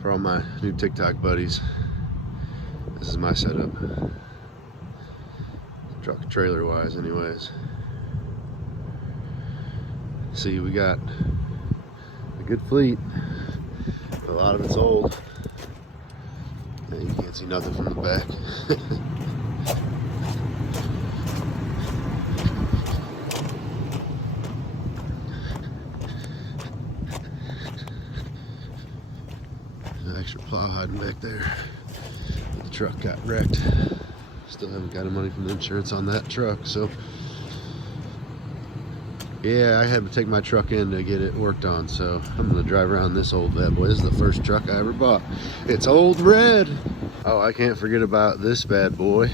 For all my new TikTok buddies, this is my setup. Truck trailer wise anyways. See, we got a good fleet. A lot of it's old. And you can't see nothing from the back. Extra plow hiding back there. The truck got wrecked. Still haven't got any money from the insurance on that truck, so yeah, I had to take my truck in to get it worked on, so I'm gonna drive around this old bad boy. This is the first truck I ever bought. It's old red. Oh, I can't forget about this bad boy.